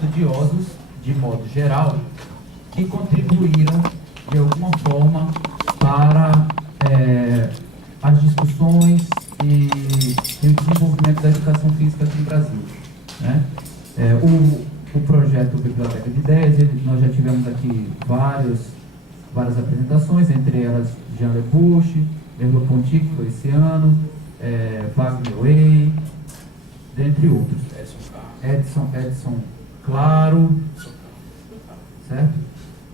estudiosos, de modo geral, que contribuíram de alguma forma para as discussões e o desenvolvimento da educação física aqui no Brasil, né? O projeto Biblioteca de Ideias, nós já tivemos aqui várias apresentações, entre elas Jean Lebuche, Merleau-Ponty, que foi esse ano, Wagner Way, dentre outros. Edson Claro, certo?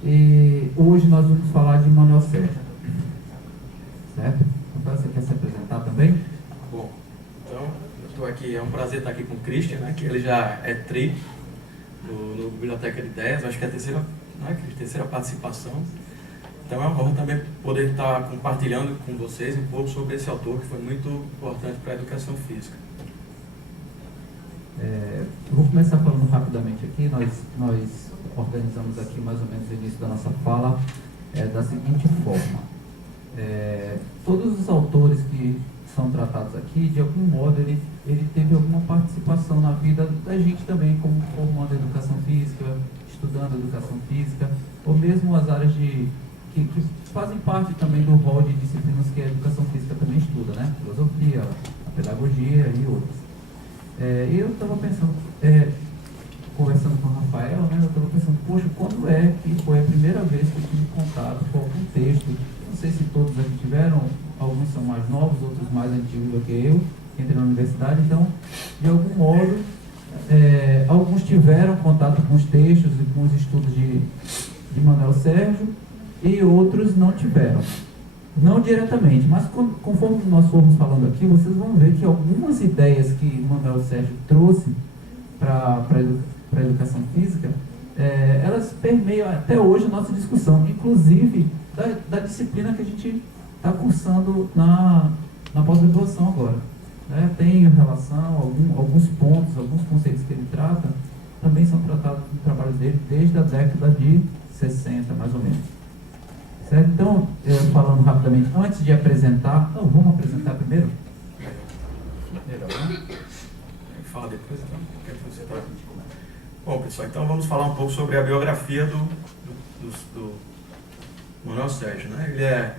E hoje nós vamos falar de Manuel Sérgio, certo? Então, você quer se apresentar também? Bom, então, eu estou aqui, é um prazer estar aqui com o Christian, né, que ele já é tri no Biblioteca de Ideias, acho que é a terceira participação. Então é uma honra também poder estar compartilhando com vocês um pouco sobre esse autor que foi muito importante para a educação física. Eu vou começar falando rapidamente aqui. Nós organizamos aqui mais ou menos o início da nossa fala da seguinte forma. Todos os autores que são tratados aqui, de algum modo, ele teve alguma participação na vida da gente também, como formando educação física, estudando educação física, ou mesmo as áreas que fazem parte também do rol de disciplinas que a educação física também estuda, né? Filosofia, pedagogia e outras. Eu estava pensando, conversando com o Rafael, né? Eu estava pensando, poxa, quando é que foi a primeira vez que eu tive contato com algum texto? Não sei se todos aqui tiveram, alguns são mais novos, outros mais antigos do que eu, que entrei na universidade, então, de algum modo, alguns tiveram contato com os textos e com os estudos de Manuel Sérgio, e outros não tiveram. Não diretamente, mas conforme nós formos falando aqui, vocês vão ver que algumas ideias que Manuel Sérgio trouxe para a educação física, elas permeiam até hoje a nossa discussão, inclusive da disciplina que a gente está cursando na pós-graduação agora. Tem relação, alguns pontos, alguns conceitos que ele trata, também são tratados no trabalho dele desde a década de 60, mais ou menos. Certo? Então, falando rapidamente, antes de apresentar... Não, vamos apresentar primeiro? Fala depois, então. Você tá... Bom, pessoal, então vamos falar um pouco sobre a biografia do Manuel Sérgio, né? Ele é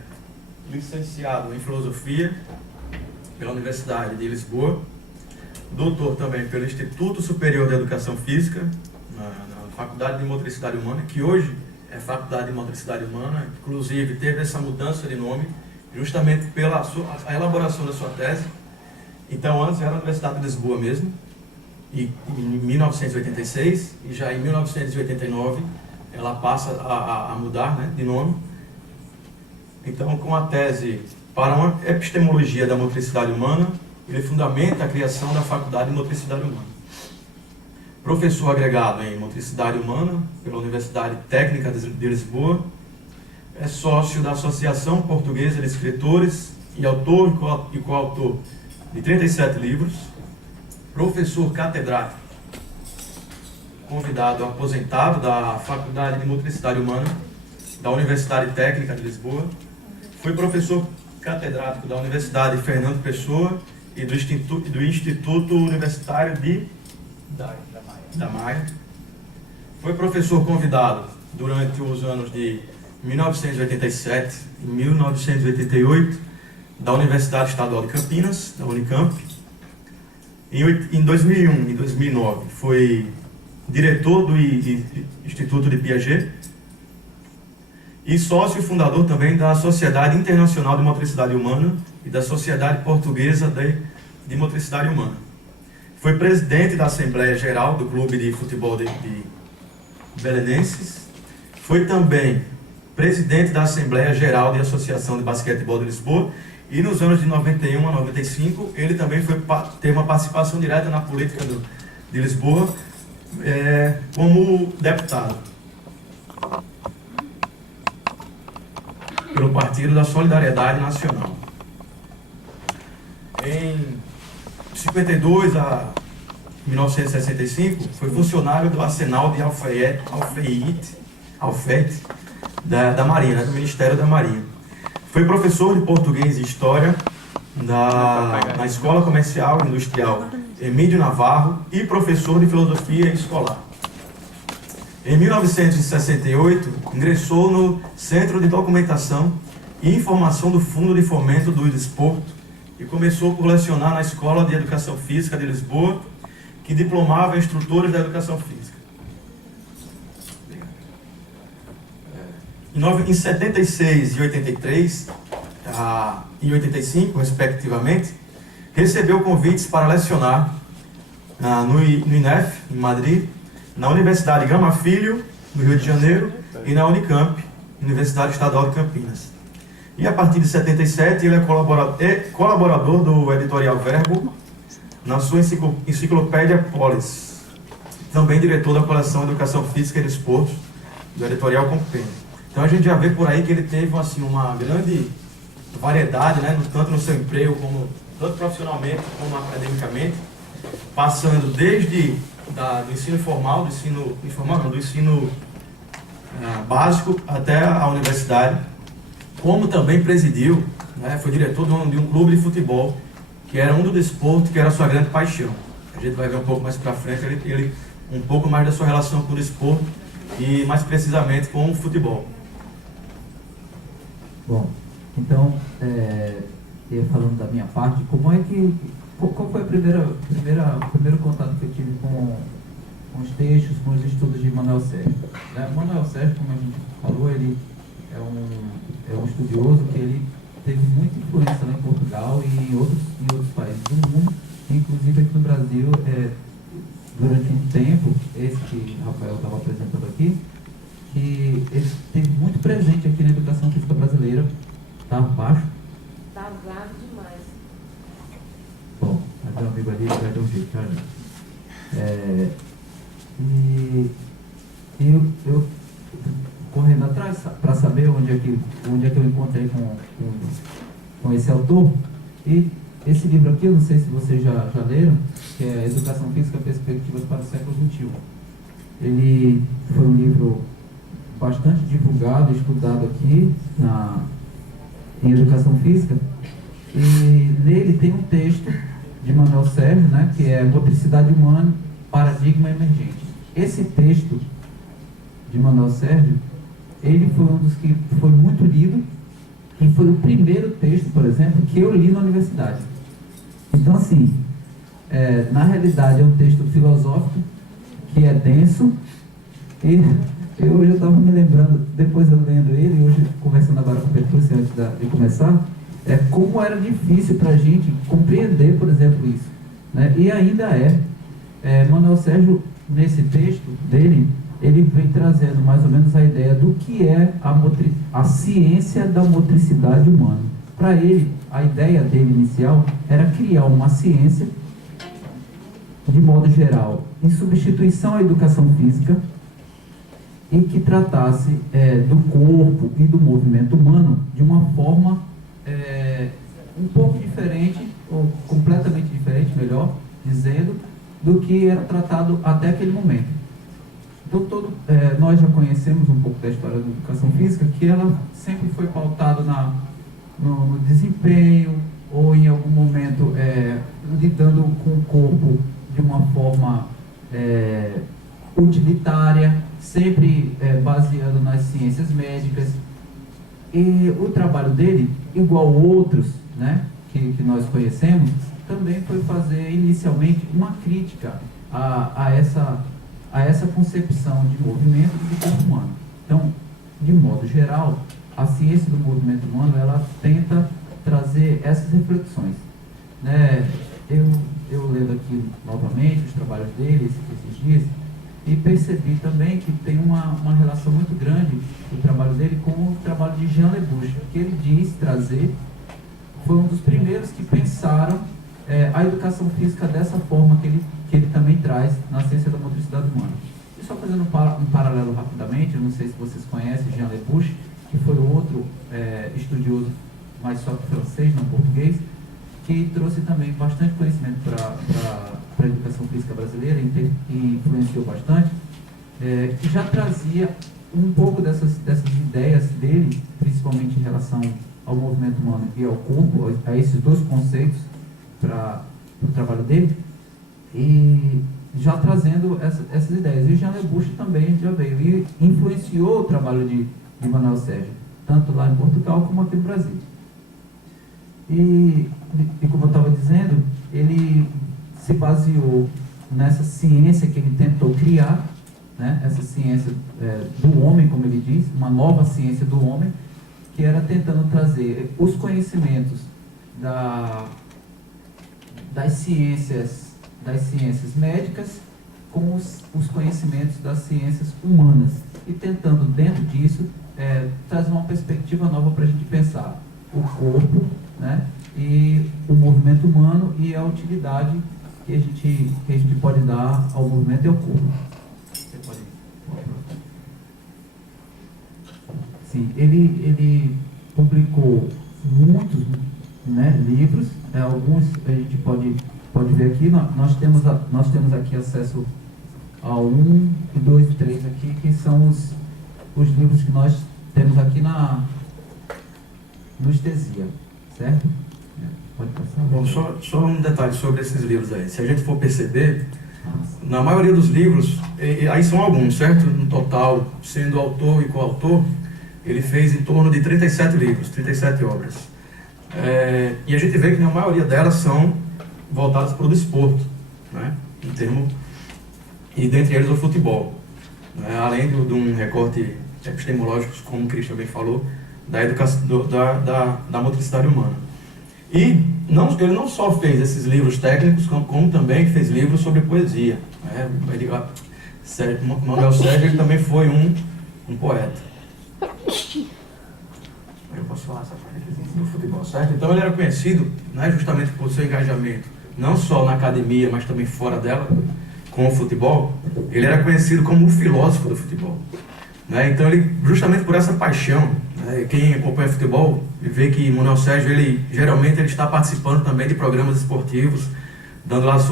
licenciado em Filosofia pela Universidade de Lisboa, doutor também pelo Instituto Superior de Educação Física, na Faculdade de Motricidade Humana, que hoje é Faculdade de Motricidade Humana, inclusive teve essa mudança de nome justamente pela a elaboração da sua tese. Então, antes era a Universidade de Lisboa mesmo, e em 1986, e já em 1989 ela passa a mudar, né, de nome. Então, com a tese para uma epistemologia da motricidade humana, ele fundamenta a criação da Faculdade de Motricidade Humana. Professor agregado em Motricidade Humana pela Universidade Técnica de Lisboa, é sócio da Associação Portuguesa de Escritores e autor e coautor de 37 livros, professor catedrático, convidado aposentado da Faculdade de Motricidade Humana da Universidade Técnica de Lisboa, foi professor catedrático da Universidade Fernando Pessoa e do Instituto Universitário da Maia. Foi professor convidado durante os anos de 1987 e 1988 da Universidade Estadual de Campinas, da Unicamp. Em 2001 e 2009 foi diretor do Instituto de Piaget e sócio fundador também da Sociedade Internacional de Motricidade Humana e da Sociedade Portuguesa de Motricidade Humana. Foi presidente da Assembleia Geral do Clube de Futebol de Belenenses. Foi também presidente da Assembleia Geral da Associação de Basquetebol de Lisboa. E nos anos de 91 a 95, ele também teve uma participação direta na política de Lisboa como deputado pelo Partido da Solidariedade Nacional. Em 52 a 1965, foi funcionário do Arsenal de Alfeit da Marinha, do Ministério da Marinha. Foi professor de português e história na Escola Comercial e Industrial Emílio Navarro e professor de filosofia escolar. Em 1968, ingressou no Centro de Documentação e Informação do Fundo de Fomento do Desporto e começou por lecionar na Escola de Educação Física de Lisboa, que diplomava instrutores da educação física. Em 76 e 83, e 85, respectivamente, recebeu convites para lecionar no INEF, em Madrid, na Universidade Gama Filho, no Rio de Janeiro, e na Unicamp, Universidade Estadual de Campinas. E a partir de 77, ele é colaborador do editorial Verbo, na sua enciclopédia Polis. Também diretor da coleção Educação Física e Desporto, do editorial Compêndio. Então a gente já vê por aí que ele teve assim, uma grande variedade, né, tanto no seu emprego, tanto profissionalmente como academicamente, passando desde do ensino formal, do ensino básico até a universidade, como também presidiu, né, foi diretor de um clube de futebol, que era do desporto, que era a sua grande paixão. A gente vai ver um pouco mais para frente ele um pouco mais da sua relação com o desporto e mais precisamente com o futebol. Bom, então, falando da minha parte, qual foi o primeiro contato que eu tive com os textos, com os estudos de Manuel Sérgio? Manuel Sérgio, como a gente falou, ele é um estudioso que ele teve muita influência lá em Portugal e em outros países do mundo, inclusive aqui no Brasil, durante um tempo, esse que o Rafael estava apresentando aqui, que ele esteve muito presente aqui na educação física brasileira. Está abaixo? Está usado demais. Bom, vai ter um amigo ali que vai ter um jeito, tá, gente? E eu correndo atrás para saber onde é que eu encontrei com esse autor. E esse livro aqui, eu não sei se vocês já leram, que é Educação Física, Perspectivas para o Século XXI. Ele foi um livro bastante divulgado, estudado aqui em Educação Física. E nele tem um texto de Manuel Sérgio, né, que é Motricidade Humana, Paradigma Emergente. Esse texto de Manuel Sérgio, ele foi um dos que foi muito lido e foi o primeiro texto, por exemplo, que eu li na universidade. Então, assim, na realidade é um texto filosófico que é denso e hoje eu estava me lembrando, depois eu lendo ele, hoje conversando agora com o Petrúcio antes de começar, como era difícil para a gente compreender, por exemplo, isso, né? E ainda Manuel Sérgio, nesse texto dele, ele vem trazendo mais ou menos a ideia do que é a ciência da motricidade humana. Para ele, a ideia dele inicial era criar uma ciência, de modo geral, em substituição à educação física, e que tratasse do corpo e do movimento humano de uma forma um pouco diferente, ou completamente diferente, melhor dizendo, do que era tratado até aquele momento. Então, nós já conhecemos um pouco da história da educação física, que ela sempre foi pautada no desempenho, ou em algum momento lidando com o corpo de uma forma utilitária, sempre baseando nas ciências médicas. E o trabalho dele, igual outros, né, que nós conhecemos, também foi fazer inicialmente uma crítica a essa concepção de movimento e de corpo humano. Então, de modo geral, a ciência do movimento humano, ela tenta trazer essas reflexões, né? Eu lendo aqui novamente os trabalhos dele esses dias, e percebi também que tem uma relação muito grande do trabalho dele com o trabalho de Jean Lebouche, que ele diz trazer, foi um dos primeiros que pensaram a educação física dessa forma que ele também traz na ciência da motricidade humana. E só fazendo um paralelo rapidamente, eu não sei se vocês conhecem Jean Lebouche, que foi outro estudioso, mas só que francês, não português, que trouxe também bastante conhecimento para a educação física brasileira e influenciou bastante, que já trazia um pouco dessas ideias dele, principalmente em relação ao movimento humano e ao corpo, a esses dois conceitos para o trabalho dele. E já trazendo essas ideias. E Jean Le Bouche também já veio e influenciou o trabalho de Manuel Sérgio, tanto lá em Portugal como aqui no Brasil. E como eu estava dizendo, ele se baseou nessa ciência que ele tentou criar, né? Essa ciência do homem, como ele diz, uma nova ciência do homem, que era tentando trazer os conhecimentos das ciências médicas com os conhecimentos das ciências humanas e tentando, dentro disso, trazer uma perspectiva nova para a gente pensar o corpo, né, e o movimento humano e a utilidade que a gente pode dar ao movimento e ao corpo. Você pode... Sim, ele publicou muitos, né, livros, alguns a gente pode ver aqui. Nós temos aqui acesso a 1, 2 e 3 aqui, que são os livros que nós temos aqui no Estesia, certo? Pode passar. Bom, só um detalhe sobre esses livros aí. Se a gente for perceber, na maioria dos livros, aí são alguns, certo? No total, sendo autor e coautor, ele fez em torno de 37 livros, 37 obras. E a gente vê que na maioria delas são voltadas para o desporto, né? E dentre eles o futebol, né? Além de um recorte epistemológico, como o Christian bem falou, da educação, da motricidade humana. E ele não só fez esses livros técnicos, como também fez livros sobre poesia, né? Manuel Sérgio ele também foi um poeta. Eu posso falar essa parte do futebol, certo? Então ele era conhecido, né, justamente por seu engajamento, não só na academia, mas também fora dela, com o futebol. Ele era conhecido como o filósofo do futebol, né? Então ele, justamente por essa paixão, né, quem acompanha futebol vê que Manuel Sérgio, geralmente ele está participando também de programas esportivos, dando lá as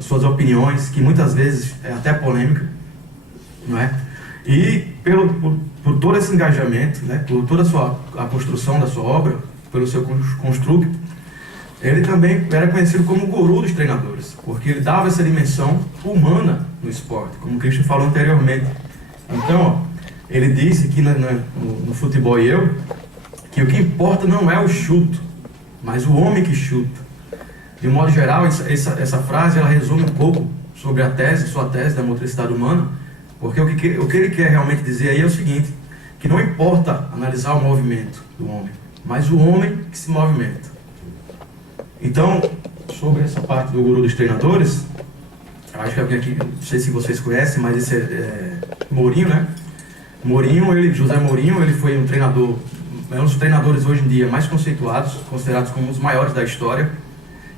suas opiniões, que muitas vezes é até polêmica, não é? E por todo esse engajamento, né, por toda a construção da sua obra, pelo seu construto, ele também era conhecido como o guru dos treinadores, porque ele dava essa dimensão humana no esporte, como o Christian falou anteriormente. Então, ele disse que no futebol que o que importa não é o chute, mas o homem que chuta. De um modo geral, essa frase ela resume um pouco sobre sua tese da motricidade humana, porque o que ele quer realmente dizer aí é o seguinte, que não importa analisar o movimento do homem, mas o homem que se movimenta. Então, sobre essa parte do guru dos treinadores, eu acho que alguém aqui, não sei se vocês conhecem, mas esse é Mourinho, né? José Mourinho, ele foi um dos treinadores hoje em dia mais conceituados, considerados como os maiores da história,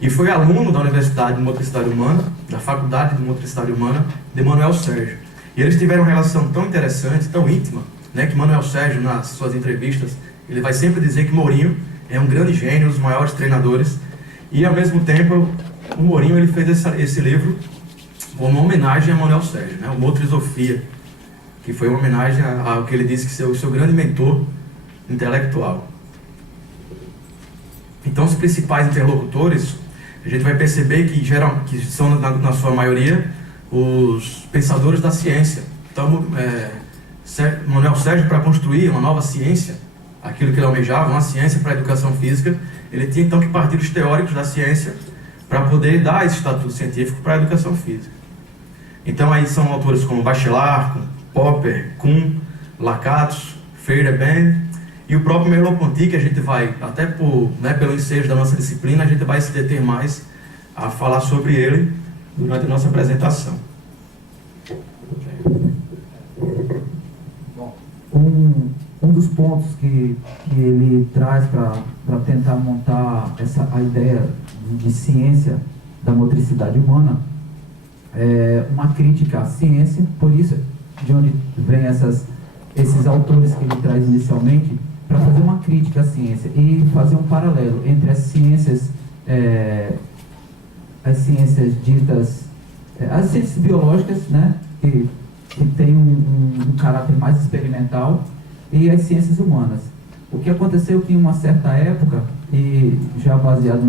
e foi aluno da Universidade de Motricidade Humana, da Faculdade de Motricidade Humana, de Manuel Sérgio. E eles tiveram uma relação tão interessante, tão íntima, né, que Manuel Sérgio, nas suas entrevistas, ele vai sempre dizer que Mourinho é um grande gênio, um dos maiores treinadores, e ao mesmo tempo, o Mourinho ele fez esse livro como uma homenagem a Manuel Sérgio, né, o Motrisofia, que foi uma homenagem ao que ele disse que ser o seu grande mentor intelectual. Então, os principais interlocutores, a gente vai perceber que são, na sua maioria, os pensadores da ciência. Então, Manuel Sérgio, para construir uma nova ciência, aquilo que ele almejava, uma ciência para a educação física, ele tinha então que partir dos teóricos da ciência para poder dar esse estatuto científico para a educação física. Então, aí são autores como Bachelard, Popper, Kuhn, Lakatos, Feyerabend e o próprio Merleau-Ponty, que a gente vai, até pelo ensejo da nossa disciplina, a gente vai se deter mais a falar sobre ele durante a nossa apresentação. Bom, um dos pontos que ele traz para tentar montar a ideia de ciência da motricidade humana é uma crítica à ciência, por isso de onde vem esses autores que ele traz inicialmente, para fazer uma crítica à ciência e fazer um paralelo entre as ciências ditas, as ciências biológicas, né, que tem um caráter mais experimental, e as ciências humanas. O que aconteceu que em uma certa época, e já baseado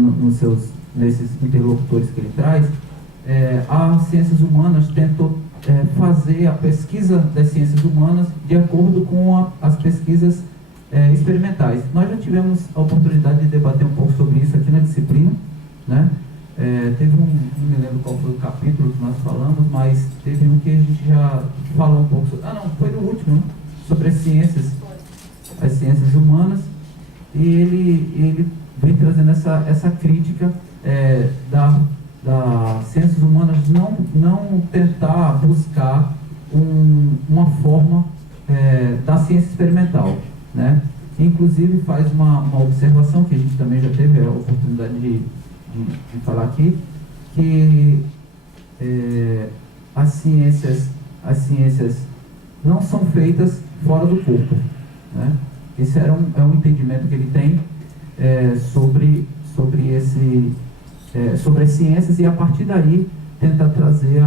nesses interlocutores que ele traz, as ciências humanas tentou fazer a pesquisa das ciências humanas de acordo com as pesquisas experimentais. Nós já tivemos a oportunidade de debater um pouco sobre isso aqui na disciplina, né? Teve não me lembro qual foi o capítulo que nós falamos, mas teve um que a gente já falou um pouco sobre, foi no último, né? Sobre as ciências humanas, e ele vem trazendo essa crítica das ciências humanas não tentar buscar uma forma da ciência experimental, né? Inclusive faz uma observação que a gente também já teve a oportunidade de falar aqui, que as ciências não são feitas fora do corpo, né? Esse é um entendimento que ele tem sobre as ciências, e a partir daí tentar trazer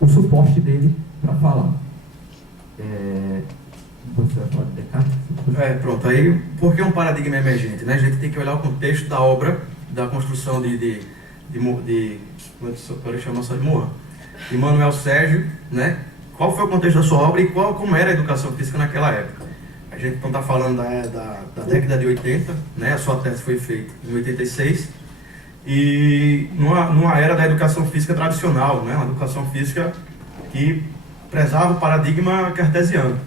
o suporte dele para falar. Você pode Descartes? Pronto, aí, por que um paradigma emergente? Né? A gente tem que olhar o contexto da obra, da construção de Manuel Sérgio, né? Qual foi o contexto da sua obra e como era a educação física naquela época. A gente não está falando da década de 80, né? A sua tese foi feita em 86, e numa era da educação física tradicional, né? Uma educação física que prezava o paradigma cartesiano,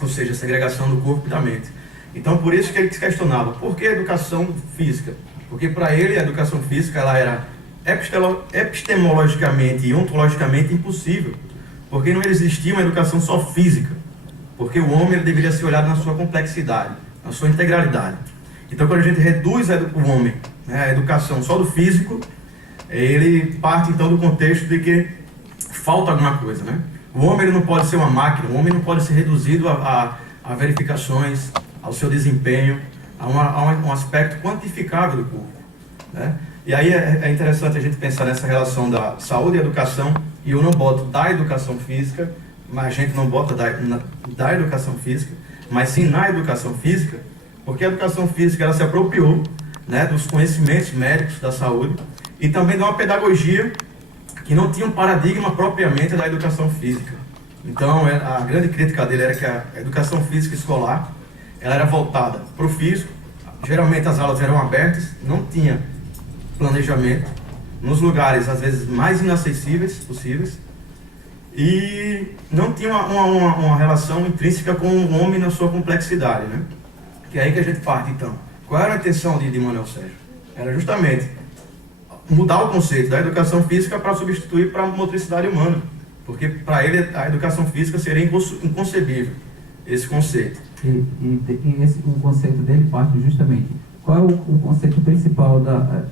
ou seja, a segregação do corpo e da mente. Então, por isso que ele se questionava, por que a educação física? Porque para ele a educação física ela era epistemologicamente e ontologicamente impossível, porque não existia uma educação só física, porque o homem ele deveria ser olhado na sua complexidade, na sua integralidade. Então, quando a gente reduz o homem, né, a educação só do físico, ele parte então do contexto de que falta alguma coisa, né? O homem ele não pode ser uma máquina, o homem não pode ser reduzido a verificações, ao seu desempenho, a um aspecto quantificável do corpo, né? E aí é interessante a gente pensar nessa relação da saúde e educação, e eu não boto da educação física, mas a gente não bota da educação física, mas sim na educação física, porque a educação física ela se apropriou, né, dos conhecimentos médicos da saúde e também de uma pedagogia que não tinha um paradigma propriamente da educação física. Então, a grande crítica dele era que a educação física escolar ela era voltada para o físico. Geralmente as aulas eram abertas, não tinha planejamento, nos lugares às vezes mais inacessíveis possíveis, e não tinha uma relação intrínseca com o homem na sua complexidade, né? Que é aí que a gente parte, então. Qual era a intenção de Manuel Sérgio? Era justamente mudar o conceito da educação física para substituir para a motricidade humana, porque para ele a educação física seria inconcebível, esse conceito. O conceito dele parte justamente, qual é o conceito principal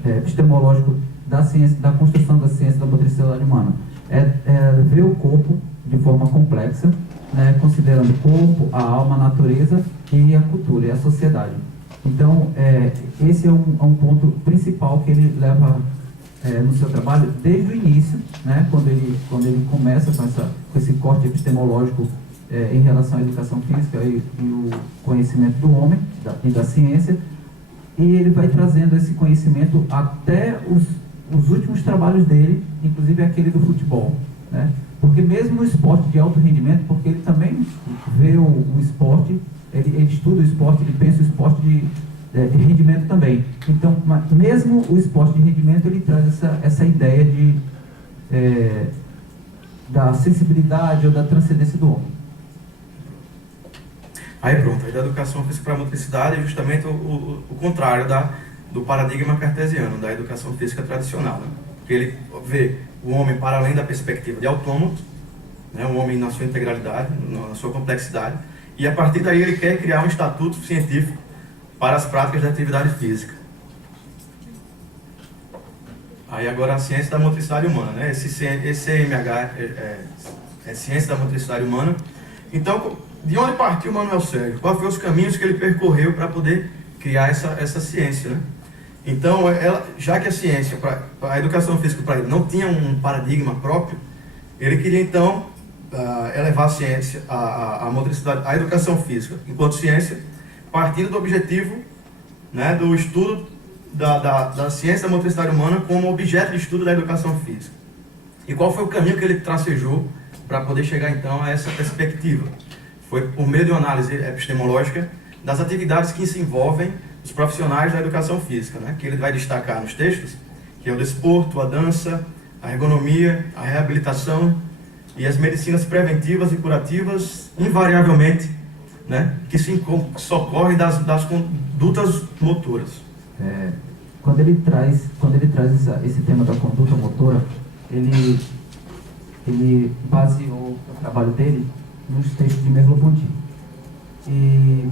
epistemológico da ciência, da construção da ciência da motricidade humana? É ver o corpo de forma complexa, né, considerando o corpo, a alma, a natureza e a cultura e a sociedade. Então, esse é um ponto principal que ele leva no seu trabalho desde o início, né, quando ele começa com esse corte epistemológico em relação à educação física e o conhecimento do homem e da ciência, e ele vai trazendo esse conhecimento até os últimos trabalhos dele, inclusive aquele do futebol, né? Porque mesmo no esporte de alto rendimento, porque ele também vê o esporte, ele estuda o esporte, ele pensa o esporte de rendimento também. Então, mesmo o esporte de rendimento, ele traz essa ideia da sensibilidade ou da transcendência do homem. Aí pronto, aí da educação física para a motricidade é justamente o contrário do paradigma cartesiano, da educação física tradicional, né? Porque ele vê o homem para além da perspectiva de autômato, né? O homem na sua integralidade, na sua complexidade, e a partir daí ele quer criar um estatuto científico para as práticas da atividade física. Aí agora a ciência da motricidade humana, né? Esse CMH é ciência da motricidade humana. Então, de onde partiu Manuel Sérgio? Quais foram os caminhos que ele percorreu para poder criar essa ciência, né? Então, já que a ciência, a educação física para ele não tinha um paradigma próprio, ele queria então elevar a ciência, a motricidade, a educação física enquanto ciência, partindo do objetivo, né, do estudo da ciência da motricidade humana como objeto de estudo da educação física. E qual foi o caminho que ele tracejou para poder chegar então a essa perspectiva? Foi por meio de uma análise epistemológica das atividades que se envolvem os profissionais da educação física, né? Que ele vai destacar nos textos, que é o desporto, a dança, a ergonomia, a reabilitação e as medicinas preventivas e curativas, invariavelmente, né? Que socorrem das condutas motoras. Quando ele traz esse tema da conduta motora, ele baseou o trabalho dele nos textos de Merleau-Ponty. E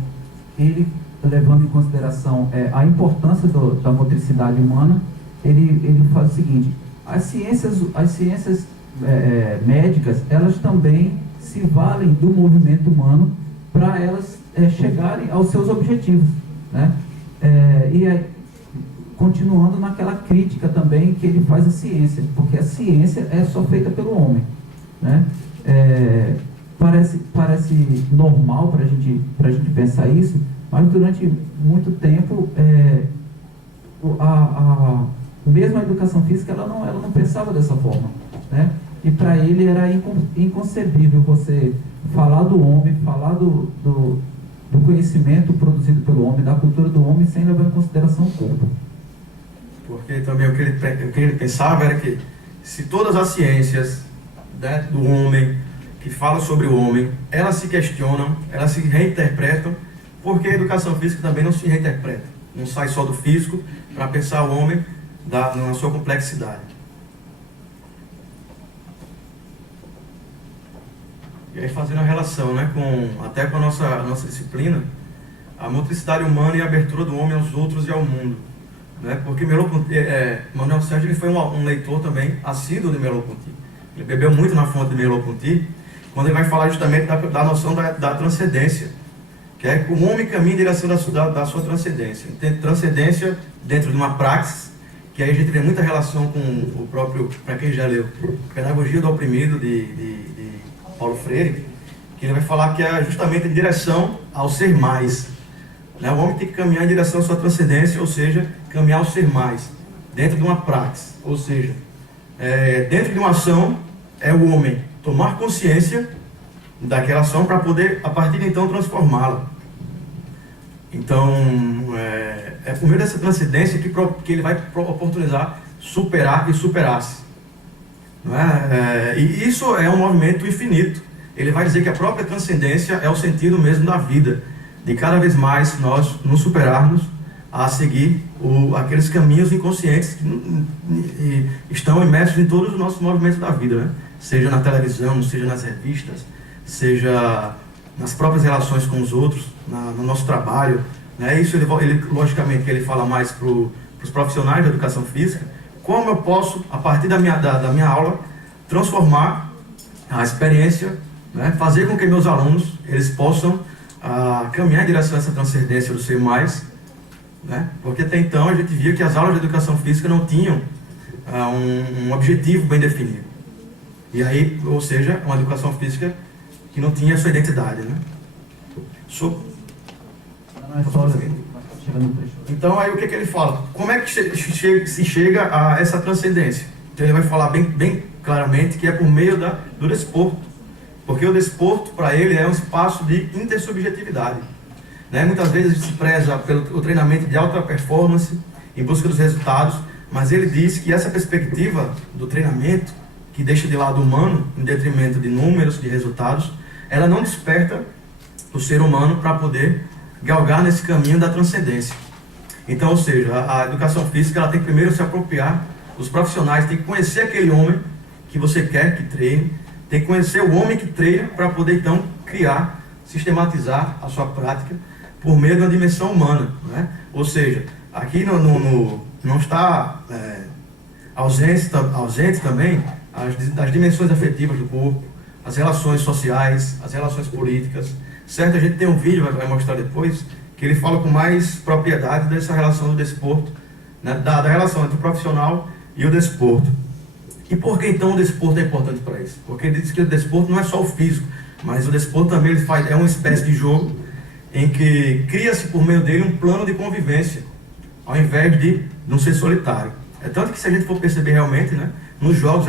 ele, levando em consideração a importância da motricidade humana, ele faz o seguinte: as ciências médicas, elas também se valem do movimento humano para elas chegarem aos seus objetivos, né? Continuando naquela crítica também que ele faz à ciência, porque a ciência é só feita pelo homem, né? Parece normal para a gente pensar isso, mas durante muito tempo mesmo a educação física ela não pensava dessa forma, né? E para ele era inconcebível você falar do homem, falar do conhecimento produzido pelo homem, da cultura do homem, sem levar em consideração o corpo. Porque também o que ele pensava era que se todas as ciências, né, do homem, que falam sobre o homem, elas se questionam, elas se reinterpretam, porque a educação física também não se reinterpreta. Não sai só do físico para pensar o homem na sua complexidade. E aí fazendo a relação, né, até com a nossa disciplina, a motricidade humana e a abertura do homem aos outros e ao mundo. Né? Porque Manuel Sérgio ele foi um leitor também assíduo de Merleau-Ponty. Ele bebeu muito na fonte de Merleau-Ponty, quando ele vai falar justamente da noção da transcendência, que é que o homem caminha em direção da sua transcendência. Tem transcendência dentro de uma praxis, que aí a gente vê muita relação com o próprio, para quem já leu, Pedagogia do Oprimido, de Paulo Freire, que ele vai falar que é justamente em direção ao ser mais. Né? O homem tem que caminhar em direção à sua transcendência, ou seja, caminhar ao ser mais, dentro de uma praxis, ou seja, dentro de uma ação, é o homem tomar consciência daquela ação para poder, a partir de então, transformá-la. Então, é por meio dessa transcendência que ele vai oportunizar superar e superar-se. Não é? E isso é um movimento infinito. Ele vai dizer que a própria transcendência é o sentido mesmo da vida, de cada vez mais nós nos superarmos a seguir aqueles caminhos inconscientes que estão imersos em todos os nossos movimentos da vida, né? Seja na televisão, seja nas revistas, seja nas próprias relações com os outros, no nosso trabalho, né? Isso ele logicamente ele fala mais para os profissionais da educação física, como eu posso, a partir da minha aula, transformar a experiência, né? Fazer com que meus alunos eles possam caminhar em direção a essa transcendência do ser mais, né? Porque até então a gente via que as aulas de educação física não tinham um objetivo bem definido. E aí, ou seja, uma educação física que não tinha sua identidade, né? Então aí o que ele fala? Como é que se chega a essa transcendência? Então ele vai falar bem claramente que é por meio do desporto. Porque o desporto, para ele, é um espaço de intersubjetividade. Né? Muitas vezes se preza pelo treinamento de alta performance, em busca dos resultados, mas ele diz que essa perspectiva do treinamento, que deixa de lado o humano, em detrimento de números, de resultados, ela não desperta o ser humano para poder galgar nesse caminho da transcendência. Então, ou seja, a educação física ela tem que primeiro se apropriar, os profissionais têm que conhecer aquele homem que você quer que treine, tem que conhecer o homem que treina para poder então criar, sistematizar a sua prática por meio de uma dimensão humana, né? Ou seja, aqui não está ausente também as dimensões afetivas do corpo, as relações sociais, as relações políticas. Certo? A gente tem um vídeo, vai mostrar depois, que ele fala com mais propriedade dessa relação do desporto, né? da relação entre o profissional e o desporto. E por que então o desporto é importante para isso? Porque ele diz que o desporto não é só o físico, mas o desporto também é uma espécie de jogo em que cria-se por meio dele um plano de convivência, ao invés de não ser solitário. É tanto que, se a gente for perceber realmente, né, nos jogos,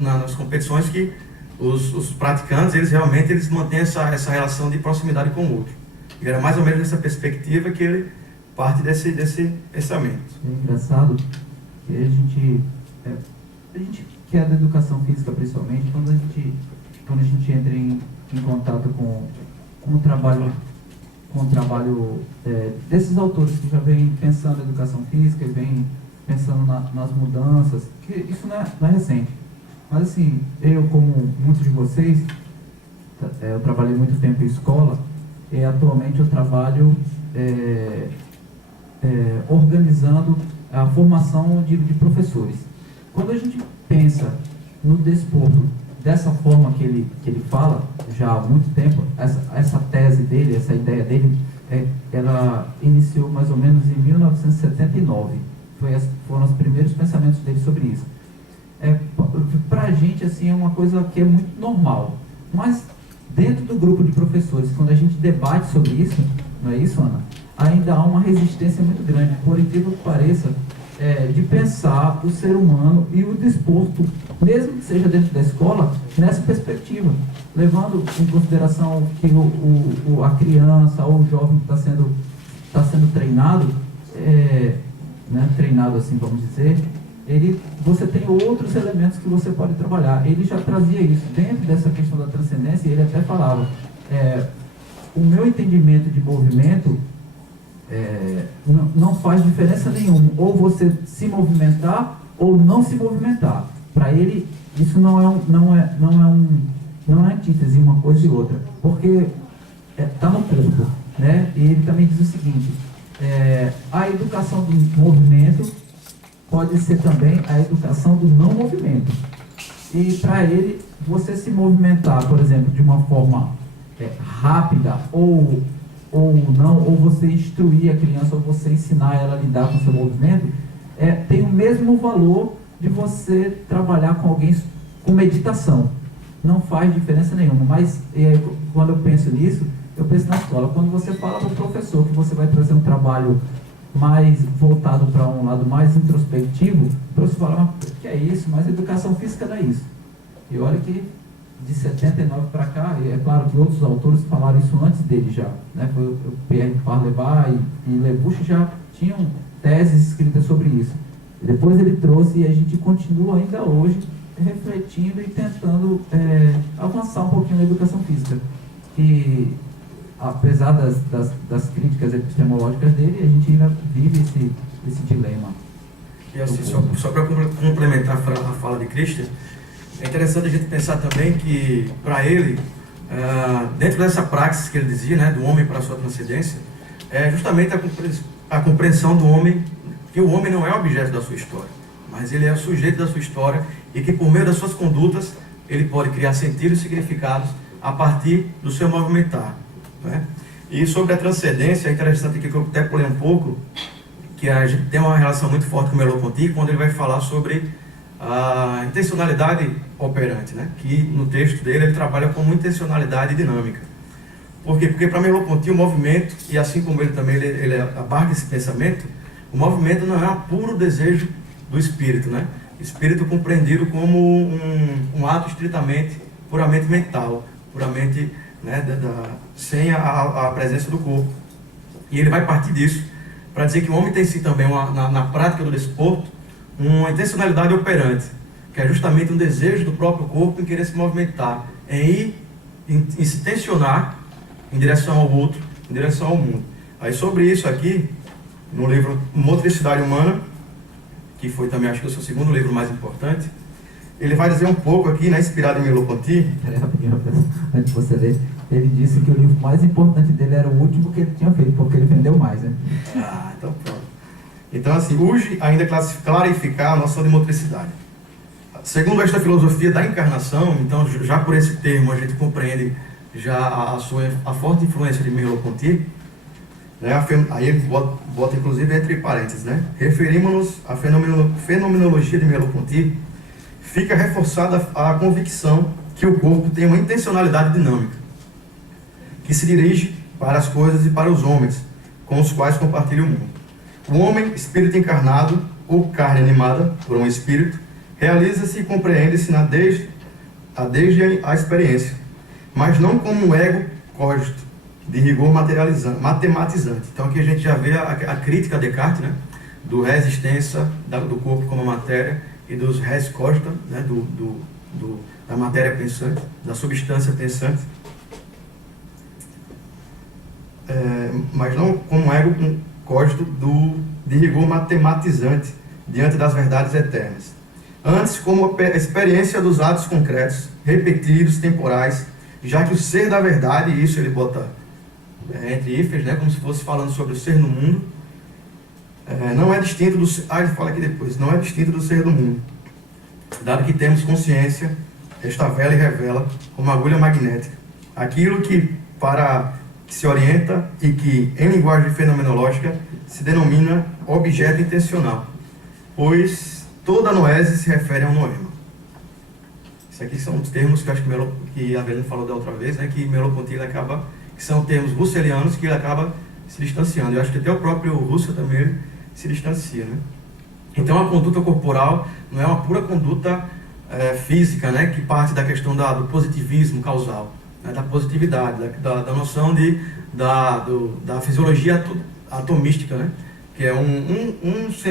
nas competições, que os praticantes, eles mantêm essa relação de proximidade com o outro. E era mais ou menos nessa perspectiva que ele parte desse pensamento. É engraçado que a gente que é da educação física, principalmente, quando a gente entra em contato com o trabalho desses autores que já vêm pensando em educação física e vêm pensando nas mudanças, que isso não é recente. Mas assim, eu, como muitos de vocês, eu trabalhei muito tempo em escola e atualmente eu trabalho organizando a formação de professores. Quando a gente pensa no desporto dessa forma que ele fala, já há muito tempo, essa tese dele, essa ideia dele, ela iniciou mais ou menos em 1979. Foram os primeiros pensamentos dele sobre isso. Para a gente, assim, é uma coisa que é muito normal. Mas, dentro do grupo de professores, quando a gente debate sobre isso, não é isso, Ana? Ainda há uma resistência muito grande, por incrível que pareça, de pensar o ser humano e o desporto, mesmo que seja dentro da escola, nessa perspectiva, levando em consideração que a criança ou o jovem que está sendo treinado, treinado assim, vamos dizer, você tem outros elementos que você pode trabalhar. Ele já trazia isso dentro dessa questão da transcendência, e ele até falava, o meu entendimento de movimento não faz diferença nenhuma, ou você se movimentar ou não se movimentar. Para ele, isso não é antítese, uma coisa e outra, porque está no corpo, né? E ele também diz o seguinte, a educação do movimento pode ser também a educação do não movimento. E para ele, você se movimentar, por exemplo, de uma forma rápida ou não, ou você instruir a criança, ou você ensinar ela a lidar com o seu movimento, tem o mesmo valor de você trabalhar com alguém com meditação. Não faz diferença nenhuma, mas quando eu penso nisso, eu penso na escola. Quando você fala para o professor que você vai trazer um trabalho mais voltado para um lado mais introspectivo, o professor fala, mas que é isso? Mas educação física não é isso. E olha que de 79 para cá, e é claro que outros autores falaram isso antes dele já, né? Foi o Pierre Parlevat e Lebuche já tinham teses escritas sobre isso. E depois ele trouxe, e a gente continua ainda hoje refletindo e tentando avançar um pouquinho na educação física. Que, apesar das críticas epistemológicas dele, a gente ainda vive esse dilema. E assim, só para complementar a fala de Christian, é interessante a gente pensar também que, para ele, dentro dessa praxis que ele dizia, né, do homem para a sua transcendência, é justamente a compreensão do homem, que o homem não é objeto da sua história, mas ele é o sujeito da sua história, e que por meio das suas condutas ele pode criar sentidos e significados a partir do seu movimentar, né? E sobre a transcendência, é interessante aqui que eu até pulei um pouco, que a gente tem uma relação muito forte com o Merleau-Ponty, quando ele vai falar sobre a intencionalidade operante, né? Que no texto dele ele trabalha como intencionalidade dinâmica. Por quê? Porque para Merleau-Ponty o movimento, e assim como ele também ele abarca esse pensamento, o movimento não é um puro desejo do espírito, né? Espírito compreendido como um ato estritamente, puramente mental, puramente, né, sem a presença do corpo. E ele vai partir disso para dizer que o homem tem em si também, na prática do desporto, uma intencionalidade operante, que é justamente um desejo do próprio corpo em querer se movimentar, em se tensionar em direção ao outro, em direção ao mundo. Aí sobre isso aqui, no livro Motricidade Humana, que foi também, acho que o seu segundo livro mais importante, ele vai dizer um pouco aqui, né, inspirado em Merleau-Ponty. Antes de você ler, ele disse que o livro mais importante dele era o último que ele tinha feito, porque ele vendeu mais, né? Então pronto. Então, assim, urge ainda clarificar a noção de motricidade. Segundo esta filosofia da encarnação, então, já por esse termo a gente compreende já a forte influência de Merleau-Ponty, né? Aí ele bota inclusive entre parênteses, né? Referimos-nos à fenomenologia de Merleau-Ponty, fica reforçada a convicção que o corpo tem uma intencionalidade dinâmica, que se dirige para as coisas e para os homens, com os quais compartilha o mundo. O homem, espírito encarnado, ou carne animada por um espírito, realiza-se e compreende-se desde a experiência, mas não como um ego cógito, de rigor matematizante. Então aqui a gente já vê a crítica a Descartes, né? Do res extensa, do corpo como matéria, e dos res cogita, né? Da matéria pensante, da substância pensante, mas não como ego cógito de rigor matematizante diante das verdades eternas. Antes, como a experiência dos atos concretos, repetidos, temporais, já que o ser da verdade, e isso ele bota entre hífens, né, como se fosse falando sobre o ser no mundo, não é distinto do ser, ele fala aqui depois, não é distinto do ser do mundo, dado que temos consciência, esta vela e revela, como agulha magnética, aquilo que se orienta e que, em linguagem fenomenológica, se denomina objeto intencional, pois toda noese se refere a um noema. Isso aqui são os termos que eu acho que a Evelyn falou da outra vez, né, que Merleau-Ponty que são termos russelianos que ele acaba se distanciando. Eu acho que até o próprio Russell também ele se distancia, né? Então a conduta corporal não é uma pura conduta física, né, que parte da questão do positivismo causal, né, da positividade, da noção da fisiologia atomística, né, que é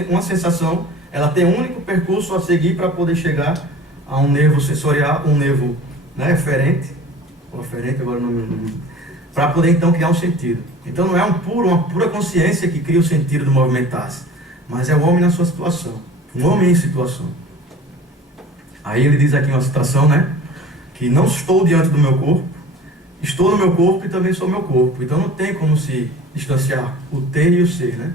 uma sensação, ela tem um único percurso a seguir para poder chegar a um nervo sensorial, um nervo, né, eferente, ou aferente, agora não me para poder então criar um sentido. Então não é uma pura consciência que cria o sentido do movimentar-se, mas é o homem na sua situação, um homem em situação. Aí ele diz aqui uma citação, né, que não estou diante do meu corpo, estou no meu corpo e também sou meu corpo. Então não tem como se distanciar o ter e o ser, né?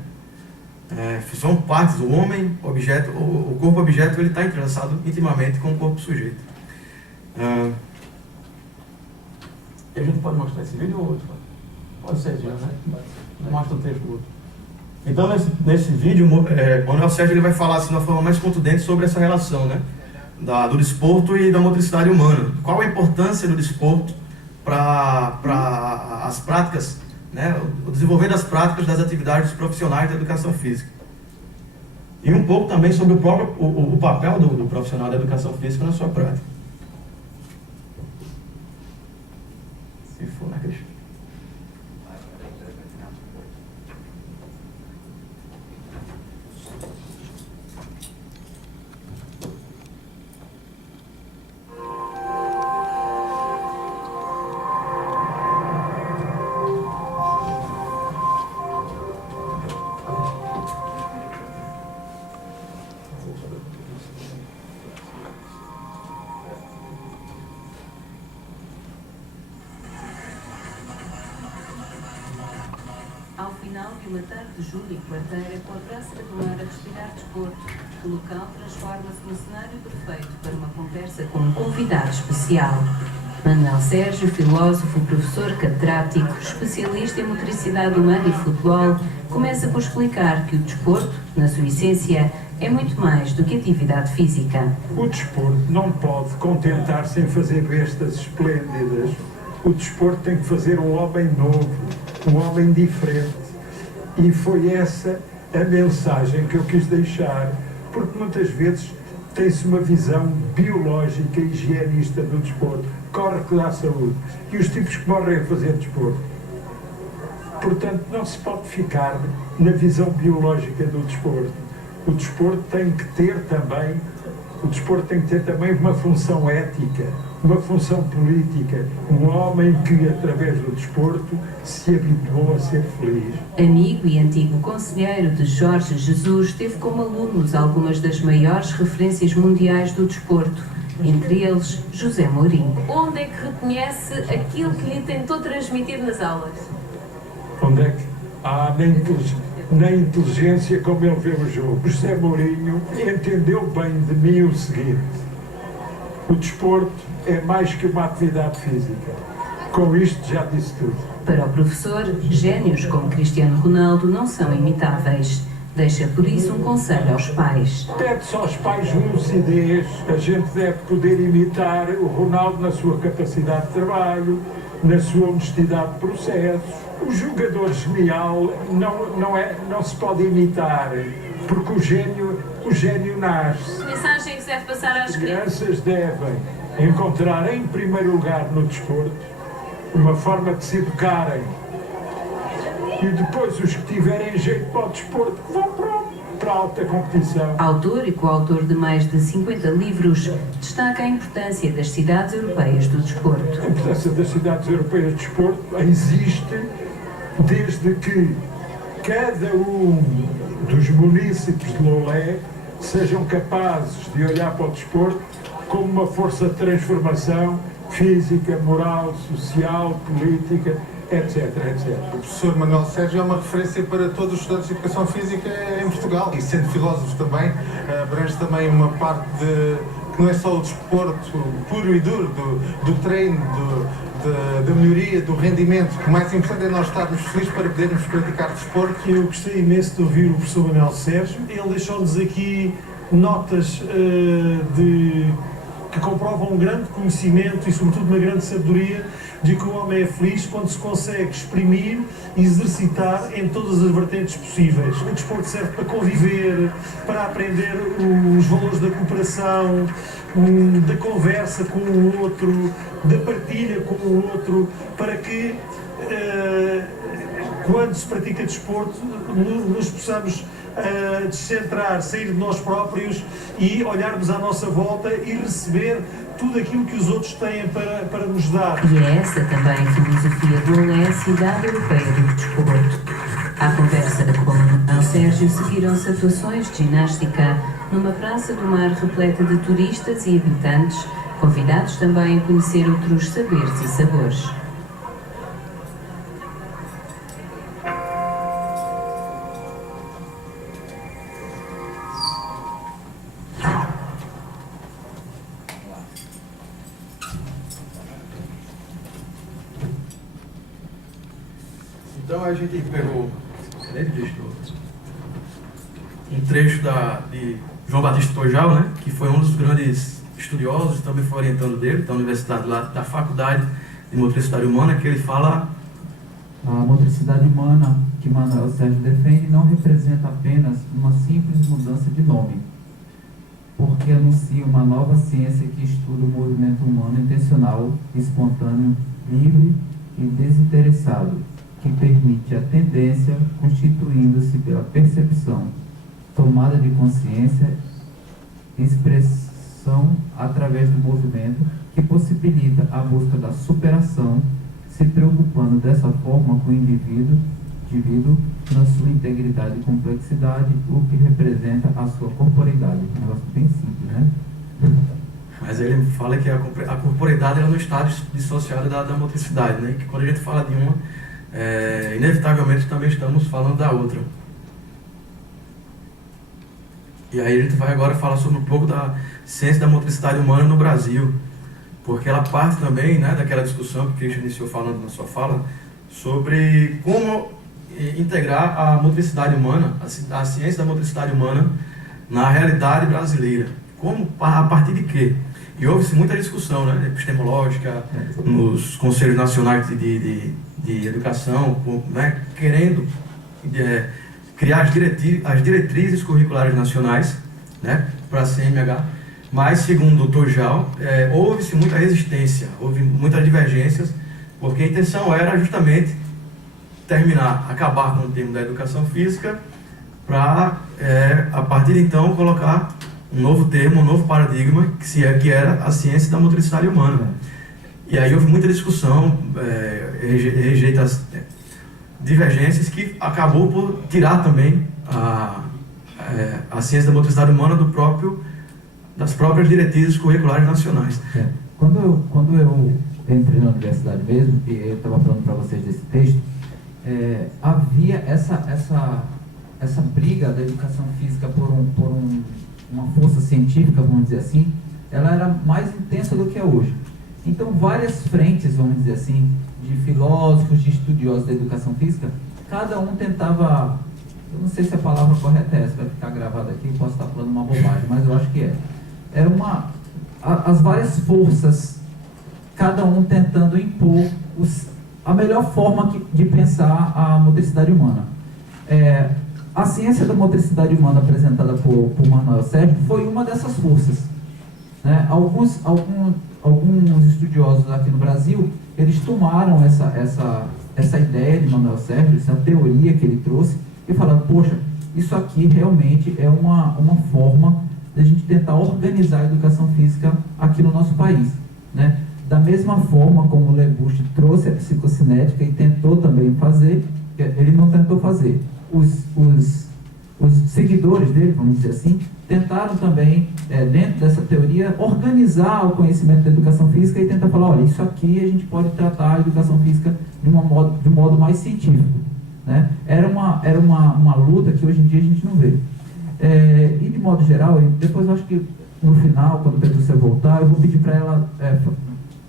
São partes, o homem, objeto, o corpo objeto, ele está entrelaçado intimamente com o corpo sujeito. E a gente pode mostrar esse vídeo ou outro? Pode ser, né? Mostra o texto do outro. Então, nesse vídeo, o Manuel Sérgio ele vai falar assim, de uma forma mais contundente sobre essa relação, né? Do desporto e da motricidade humana. Qual a importância do desporto para as práticas, né? O desenvolver das práticas das atividades profissionais da educação física. E um pouco também sobre o papel do profissional da educação física na sua prática. Se for, né, Cristian? Ao final de uma tarde de julho e quarteira, com a praça do mar a respirar desporto, o local transforma-se num cenário perfeito para uma conversa com um convidado especial. Manuel Sérgio, filósofo, professor catedrático, especialista em motricidade humana e futebol, começa por explicar que o desporto, na sua essência, é muito mais do que atividade física. O desporto não pode contentar-se em fazer bestas esplêndidas. O desporto tem que fazer um homem novo, um homem diferente. E foi essa a mensagem que eu quis deixar, porque muitas vezes tem-se uma visão biológica e higienista do desporto, corre que dá saúde, e os tipos que morrem a fazer desporto. Portanto, não se pode ficar na visão biológica do desporto. O desporto tem que ter também uma função ética, uma função política, um homem que, através do desporto, se habituou a ser feliz. Amigo e antigo conselheiro de Jorge Jesus, teve como alunos algumas das maiores referências mundiais do desporto, entre eles José Mourinho. Onde é que reconhece aquilo que lhe tentou transmitir nas aulas? Onde é que? Na inteligência como ele vê o jogo. José Mourinho entendeu bem de mim o seguinte: o desporto é mais que uma atividade física. Com isto já disse tudo. Para o professor, génios como Cristiano Ronaldo não são imitáveis. Deixa por isso um conselho aos pais. Pede-se aos pais lucidez, a gente deve poder imitar o Ronaldo na sua capacidade de trabalho, na sua honestidade de processos. O jogador genial não se pode imitar, porque o gênio nasce. Que mensagem que se deve passar às As crianças? crianças devem encontrar em primeiro lugar no desporto uma forma de se educarem. E depois os que tiverem jeito para o desporto vão para a alta competição. Autor e coautor de mais de 50 livros, destaca a importância das cidades europeias do desporto. A importância das cidades europeias de desporto existe desde que cada um dos munícipes de Loulé sejam capazes de olhar para o desporto como uma força de transformação física, moral, social, política, etc, etc. O professor Manuel Sérgio é uma referência para todos os estudantes de educação física em Portugal e, sendo filósofo também, abrange também uma parte que não é só o desporto puro e duro, do treino, da melhoria, do rendimento. O mais importante é nós estarmos felizes para podermos praticar desporto. Eu gostei imenso de ouvir o professor Manuel Sérgio. Ele deixou-nos aqui notas que comprovam um grande conhecimento e, sobretudo, uma grande sabedoria de que o homem é feliz quando se consegue exprimir e exercitar em todas as vertentes possíveis. O desporto serve para conviver, para aprender os valores da cooperação, da conversa com o outro, da partilha com o outro, para que quando se pratica desporto nos possamos descentrar, sair de nós próprios e olharmos à nossa volta e receber tudo aquilo que os outros têm para nos dar. E é essa também a filosofia do Loulé, Cidade Europeia do Desporto. À conversa com o Manuel Sérgio seguiram-se atuações de ginástica numa praça do mar repleta de turistas e habitantes, convidados também a conhecer outros saberes e sabores. Então a gente pegou um trecho de João Batista Tojal, né, que foi um dos grandes estudiosos, também foi orientando dele, da universidade lá, da Faculdade de Motricidade Humana, que ele fala: a motricidade humana que Manuel Sérgio defende não representa apenas uma simples mudança de nome, porque anuncia uma nova ciência que estuda o movimento humano intencional, espontâneo, livre e desinteressado, que permite a tendência, constituindo-se pela percepção, tomada de consciência, expressão através do movimento, que possibilita a busca da superação, se preocupando dessa forma com o indivíduo na sua integridade e complexidade, o que representa a sua corporeidade. Um negócio bem simples, né? Mas ele fala que a corporeidade ela não está dissociada da motricidade, né? Que quando a gente fala de uma, inevitavelmente também estamos falando da outra. E aí a gente vai agora falar sobre um pouco da ciência da motricidade humana no Brasil, porque ela parte também, né, daquela discussão que o Christian iniciou falando na sua fala, sobre como integrar a motricidade humana, a ciência da motricidade humana na realidade brasileira. Como, a partir de quê? E houve-se muita discussão, né, epistemológica, nos conselhos nacionais de educação, né, querendo criar as diretrizes curriculares nacionais, né, para a CMH, mas, segundo o Tojal, houve-se muita resistência, houve muitas divergências, porque a intenção era justamente acabar com o termo da educação física, para, a partir de então, colocar um novo termo, um novo paradigma, que era a ciência da motricidade humana. E aí houve muita discussão, rejeita as divergências, que acabou por tirar também a ciência da motricidade humana das próprias diretrizes curriculares nacionais. Quando eu entrei na universidade mesmo, e eu estava falando para vocês desse texto, havia essa briga da educação física por uma força científica, vamos dizer assim, ela era mais intensa do que é hoje. Então, várias frentes, vamos dizer assim, de filósofos, de estudiosos da educação física, cada um tentava eu não sei se a palavra correta é essa, vai ficar gravada aqui, posso estar falando uma bobagem, mas eu acho que é. Era as várias forças, cada um tentando impor a melhor forma de pensar a motricidade humana. A ciência da motricidade humana apresentada por Manuel Sérgio foi uma dessas forças, né? Alguns estudiosos aqui no Brasil, eles tomaram essa ideia de Manuel Sérgio, essa teoria que ele trouxe, e falaram, poxa, isso aqui realmente é uma forma de a gente tentar organizar a educação física aqui no nosso país, né? Da mesma forma como o Lebouche trouxe a psicocinética e tentou também fazer, ele não tentou fazer. Os seguidores dele, vamos dizer assim, tentaram também, dentro dessa teoria, organizar o conhecimento da educação física e tentar falar, olha, isso aqui a gente pode tratar a educação física de um modo mais científico, né? Era uma luta que hoje em dia a gente não vê. E de modo geral, depois eu acho que no final, quando a Petrúcia voltar, eu vou pedir para ela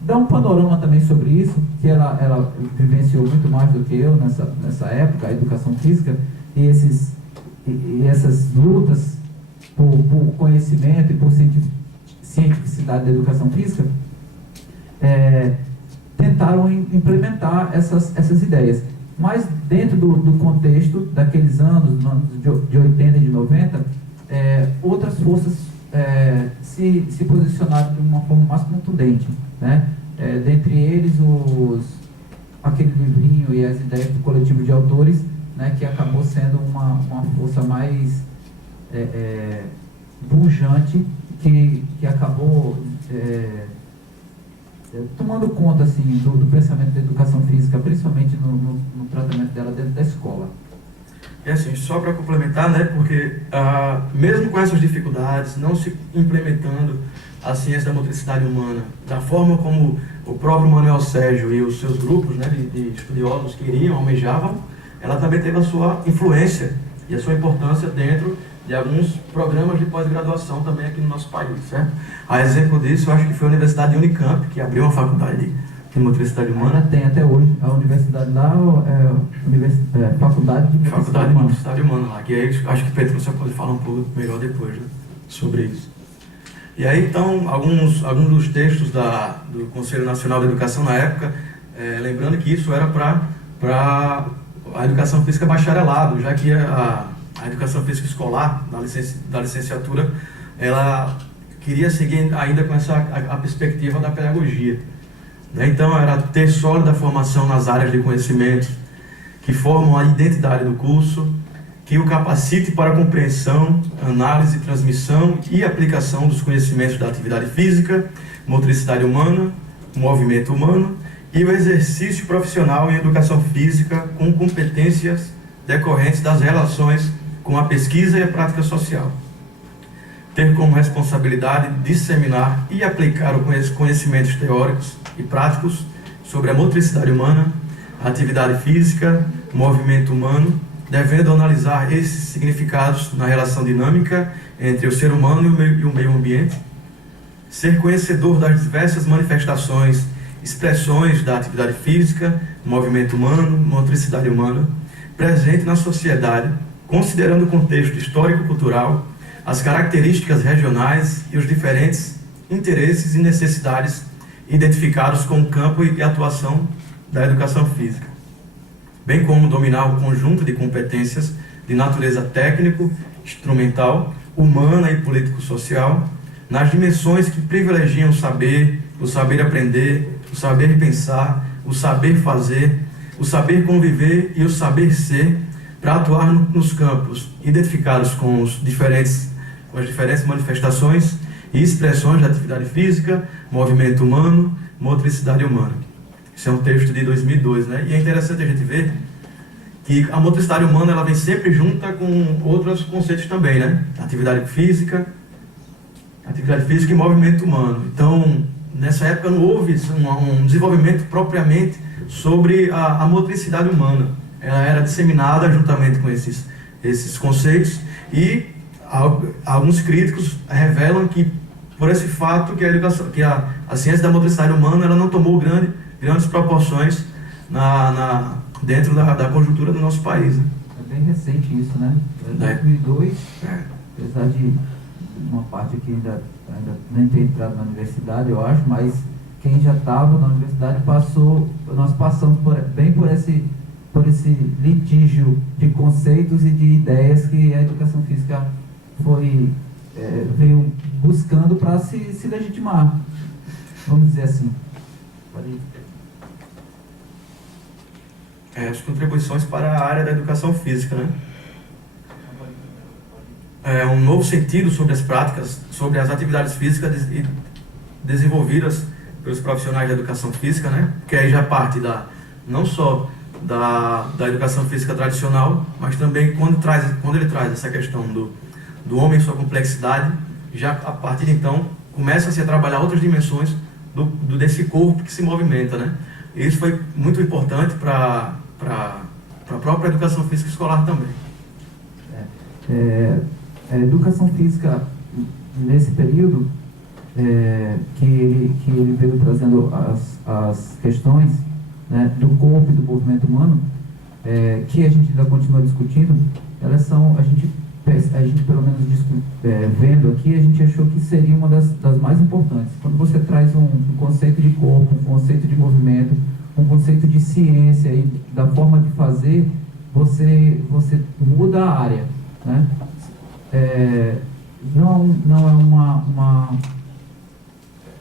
dar um panorama também sobre isso, que ela vivenciou muito mais do que eu nessa época, a educação física, e essas lutas por conhecimento e por cientificidade da educação física, tentaram implementar essas ideias. Mas dentro do contexto daqueles anos de 80 e de 90, outras forças se posicionaram de uma forma mais contundente, né? Dentre eles aquele livrinho e as ideias do coletivo de autores, né, que acabou sendo uma força mais pujante, que acabou tomando conta assim, do pensamento da educação física, principalmente no tratamento dela dentro da escola. Assim, só para complementar, né, porque mesmo com essas dificuldades, não se implementando a ciência da motricidade humana da forma como o próprio Manuel Sérgio e os seus grupos, né, de estudiosos queriam, almejavam, ela também teve a sua influência e a sua importância dentro de alguns programas de pós-graduação também aqui no nosso país, certo? A exemplo disso, eu acho que foi a Universidade de Unicamp, que abriu uma faculdade de motricidade humana. Tem até hoje a universidade lá, Faculdade de Motricidade Humana lá, que aí acho que Petrúcia pode falar um pouco melhor depois, né, sobre isso. E aí, então, alguns dos textos do Conselho Nacional de Educação na época, lembrando que isso era para a educação física bacharelado, já que a educação física escolar, da licenciatura, ela queria seguir ainda com a perspectiva da pedagogia, né? Então, era ter sólida formação nas áreas de conhecimento que formam a identidade do curso, que o capacite para a compreensão, análise, transmissão e aplicação dos conhecimentos da atividade física, motricidade humana, movimento humano e o exercício profissional em educação física com competências decorrentes das relações com a pesquisa e a prática social. Ter como responsabilidade disseminar e aplicar os conhecimentos teóricos e práticos sobre a motricidade humana, a atividade física, movimento humano, devendo analisar esses significados na relação dinâmica entre o ser humano e o meio ambiente, ser conhecedor das diversas manifestações, expressões da atividade física, movimento humano, motricidade humana, presente na sociedade, considerando o contexto histórico-cultural, as características regionais e os diferentes interesses e necessidades identificados com o campo e atuação da educação física, bem como dominar o conjunto de competências de natureza técnico, instrumental, humana e político-social, nas dimensões que privilegiam o saber aprender, o saber pensar, o saber fazer, o saber conviver e o saber ser, para atuar nos campos identificados com as diferentes manifestações e expressões da atividade física, movimento humano, motricidade humana. Esse é um texto de 2002, né? E é interessante a gente ver que a motricidade humana ela vem sempre junta com outros conceitos também, né? Atividade física e movimento humano. Então, nessa época não houve um desenvolvimento propriamente sobre a motricidade humana. Ela era disseminada juntamente com esses conceitos e alguns críticos revelam que por esse fato que a ciência da motricidade humana ela não tomou grandes proporções dentro da conjuntura do nosso país, né? É bem recente isso, né? É 2002, apesar de uma parte aqui ainda nem ter entrado na universidade, eu acho, mas quem já estava na universidade nós passamos bem por esse litígio de conceitos e de ideias que a educação física veio buscando para se legitimar, vamos dizer assim. As contribuições para a área da educação física, né? Um novo sentido sobre as práticas, sobre as atividades físicas desenvolvidas pelos profissionais da educação física, né? Que aí já parte não só da educação física tradicional, mas também quando ele traz essa questão do homem e sua complexidade, já a partir de então começa-se a trabalhar outras dimensões desse corpo que se movimenta, né? E isso foi muito importante para a própria educação física escolar também. A educação física, nesse período, que ele veio trazendo as questões, né, do corpo e do movimento humano, que a gente ainda continua discutindo, elas são, a gente pelo menos vendo aqui, a gente achou que seria uma das mais importantes. Quando você traz um conceito de corpo, um conceito de movimento, um conceito de ciência e da forma de fazer, você muda a área, né? Não é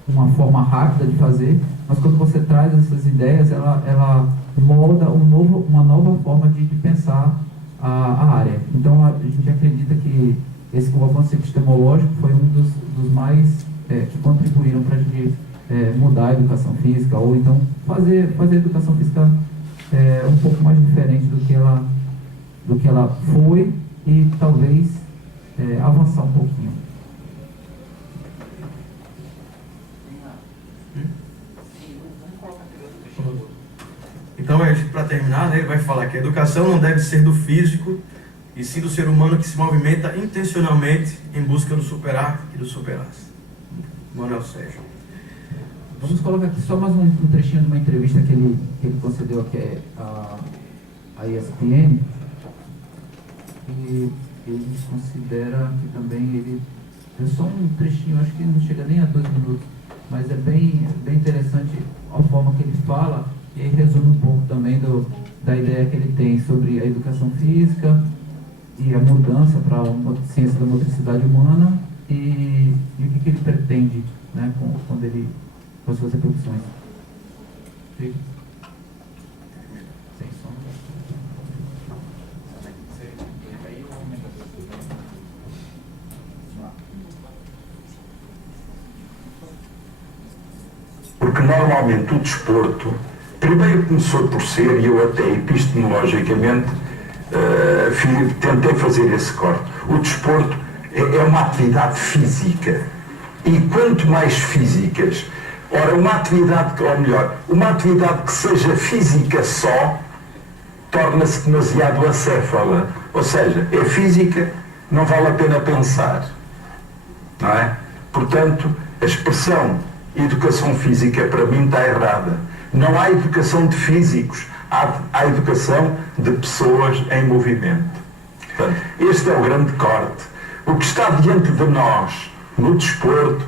uma forma rápida de fazer, mas quando você traz essas ideias, ela molda uma nova forma de pensar a área. Então a gente acredita que o avanço epistemológico foi um dos mais que contribuíram para a gente mudar a educação física, ou então fazer a educação física um pouco mais diferente do que ela foi, e talvez avançar um pouquinho. Então, para terminar, né, ele vai falar que a educação não deve ser do físico, e sim do ser humano que se movimenta intencionalmente em busca do superar e do superar-se. Manuel Sérgio. Vamos colocar aqui só mais um trechinho de uma entrevista que ele concedeu aqui à ESPN, e ele considera que também é só um trechinho, acho que não chega nem a 2 minutos, mas é bem interessante a forma que ele fala, e aí resume um pouco também da ideia que ele tem sobre a educação física e a mudança para a ciência da motricidade humana, e o que ele pretende, né, com as suas reproduções. Sem som. Porque normalmente o desporto primeiro começou por ser, e eu até epistemologicamente tentei fazer esse corte, o desporto é uma atividade física, e quanto mais físicas, uma atividade que seja física só, torna-se demasiado acéfala, ou seja, é física, não vale a pena pensar, não é? Portanto, a expressão educação física para mim está errada. Não há educação de físicos, há educação de pessoas em movimento. Portanto, este é o grande corte. O que está diante de nós, no desporto,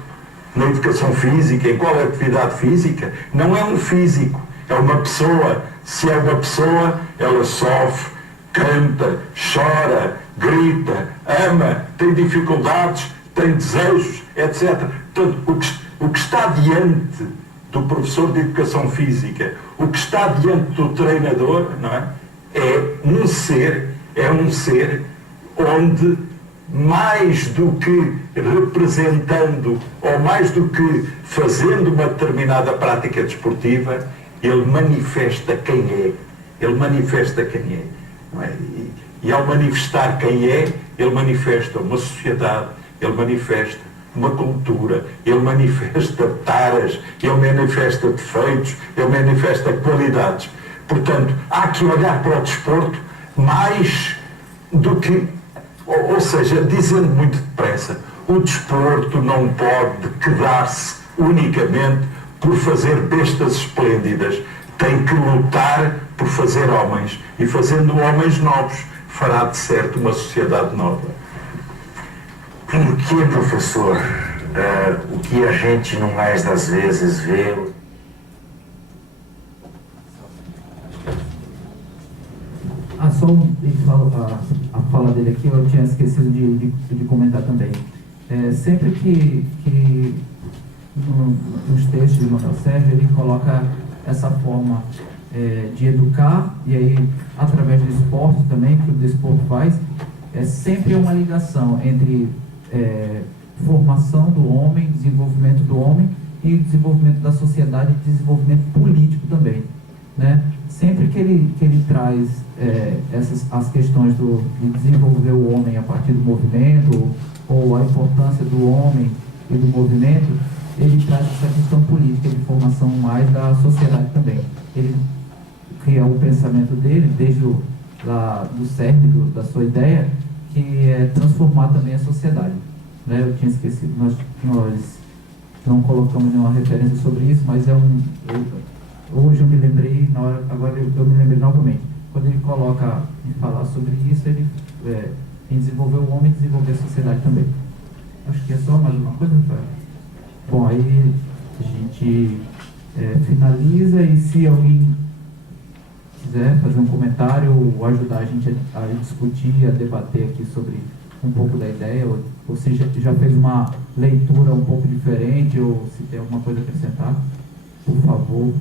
na educação física, em qual atividade física, não é um físico, é uma pessoa. Se é uma pessoa, ela sofre, canta, chora, grita, ama, tem dificuldades, tem desejos, etc. Portanto, o que está diante do professor de educação física, o que está diante do treinador, não é? É um ser onde, mais do que representando ou mais do que fazendo uma determinada prática desportiva, ele manifesta quem é. Ele manifesta quem é. Não é? E ao manifestar quem é, ele manifesta uma sociedade, ele manifesta uma cultura, ele manifesta taras, ele manifesta defeitos, ele manifesta qualidades. Portanto, há que olhar para o desporto mais do que, ou seja, dizendo muito depressa, o desporto não pode quedar-se unicamente por fazer bestas esplêndidas. Tem que lutar por fazer homens, e fazendo homens novos, fará de certo uma sociedade nova. Porque, professor, o que a gente não mais das vezes vê... Só a fala dele aqui, eu tinha esquecido de comentar também. Sempre que nos textos de Manuel Sérgio, ele coloca essa forma de educar, e aí através do esporte também, que o desporto faz, sempre uma ligação entre formação do homem, desenvolvimento do homem e desenvolvimento da sociedade e desenvolvimento político também, né? Sempre que ele traz as questões de desenvolver o homem a partir do movimento, ou a importância do homem e do movimento, ele traz essa questão política de formação mais da sociedade também. Ele cria o pensamento dele, desde do cerne da sua ideia, que é transformar também a sociedade. Né? Eu tinha esquecido, nós não colocamos nenhuma referência sobre isso, mas hoje eu me lembrei, agora eu me lembrei novamente. Quando ele coloca em falar sobre isso, ele em desenvolver o homem e desenvolver a sociedade também. Acho que é só mais uma coisa, Rafael. Bom, aí a gente finaliza, e se alguém quiser fazer um comentário ou ajudar a gente a discutir, a debater aqui sobre um pouco da ideia, ou se já fez uma leitura um pouco diferente, ou se tem alguma coisa a acrescentar, por favor.